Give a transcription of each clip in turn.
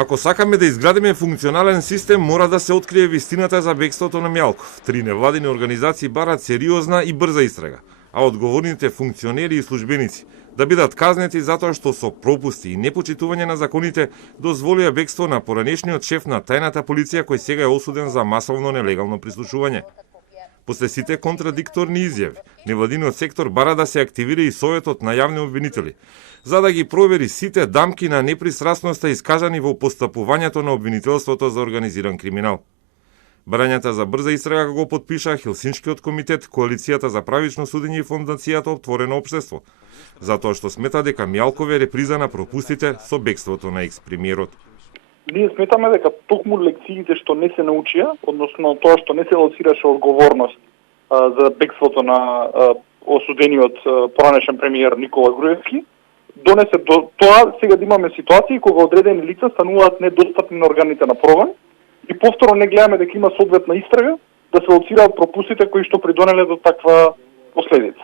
Ако сакаме да изградиме функционален систем, мора да се открие вистината за бегството на Мјалков. 3 невладини организации барат сериозна и брза истрага, а одговорните функционери и службеници да бидат казнети затоа што со пропусти и непочитување на законите дозволија бегство на поранешниот шеф на тајната полиција кој сега е осуден за масовно нелегално прислушување. После сите контрадикторни изјави, невладиниот сектор бара да се активира и советот на јавни обвинители, за да ги провери сите дамки на непристрасноста искажани во постапувањето на обвинителството за организиран криминал. Барањата за брза истрага го потпиша Хелсиншкиот комитет, Коалицијата за правично судење и Фондацијата Отворено општество, затоа што смета дека Мјалков е реприза на пропустите со бегството на екс-премиерот. Ние сметаме дека токму лекциите што не се научија, односно тоа што не се лоцираше одговорност за бегството на осудениот поранешен премиер Никола Груевски, донесе до тоа сега да имаме ситуации кога одредени лица стануваат недостапни на органите на прогон и повторно не гледаме дека има соодветна истрага да се лоцираат пропустите кои што придонеле до таква последица.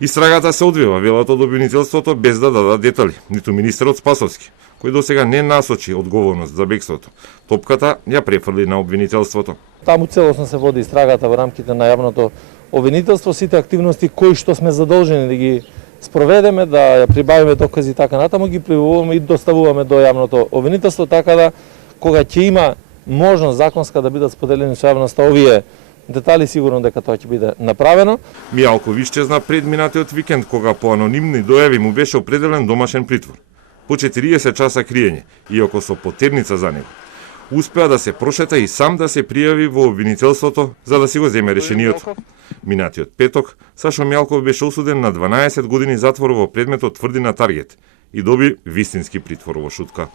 Истрагата се одвива, велат од обвинителството, без да дадат детали, ниту министерот Спасовски, кој досега не насочи одговорност за бегството. Топката ја префрли на обвинителството. Таму целосно се води истрагата во рамките на јавното обвинителство, сите активности кои што сме задолжени да ги спроведеме, да ја прибавиме докази така натаму, ги прибавуваме и доставуваме до јавното обвинителство, така да кога ќе има можност законска да бидат споделени со јавноста овие детали, сигурно дека тоа ќе биде направено. Мјалков исчезна пред минатиот викенд, кога по анонимни дојави му беше определен домашен притвор. По 40 часа криење, иако со потерница за него. Успеа да се прошета и сам да се пријави во обвинителството за да си го земе решението. Минатиот петок, Сашо Мјалков беше осуден на 12 години затвор во предметот Тврдина Таргет и доби вистински притвор во Шутка.